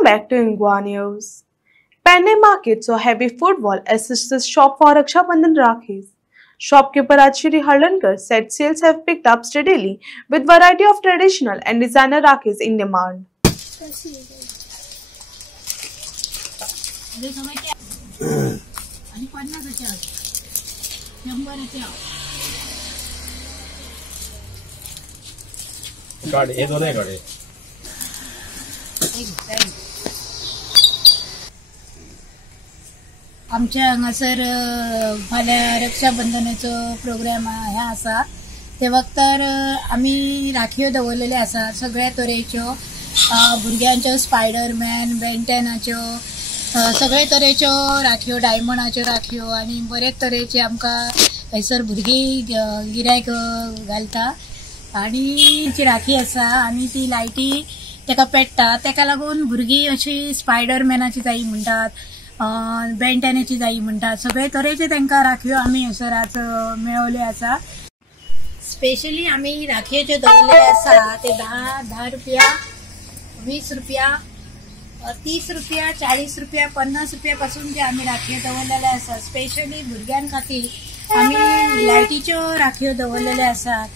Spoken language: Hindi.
Welcome back to Ingwa News. Pune market saw heavy footfall as sisters shop for Raksha Bandhan Rakhis. Shopkeeper Achiri Harlankar said sales have picked up steadily with variety of traditional and designer Rakhis in demand. आमच्या हांगासर फाल्यां रक्षाबंधनाचो प्रोग्राम हे आसा ते वक्तार आमी राखयो दवरलेले आसा सगळ्या तरेच्यो भुरग्यांच्यो स्पायडरमॅन बेंटेनाच्यो सगळे तरेच्यो राखयो डायमंडाच्यो राखयो आनी बरेच तरेचे आमकां हैसर भुरगीं गिरायक घालता आनी ती राखी आसा आनी ती लायटी तेका पेट्टा तेका लागून भुरगीं अशी स्पायडरमॅनाची जायी म्हणटात बेंटेनाची जायी म्हणटात सगळे तरेचे तांकां राखयो आमी हयसर आज मेळवले आसा. स्पेशली आमी राखयेचे दवरलेले आसा ते 10 रुपया 20 रुपया 30 रुपया 40 रुपया 50 रुपया पासून जे आमी राखयो दवरलेले आसा. स्पेशली भुरग्यां खातीर आमी लायटीच्यो राखयो दवरलेले आसात.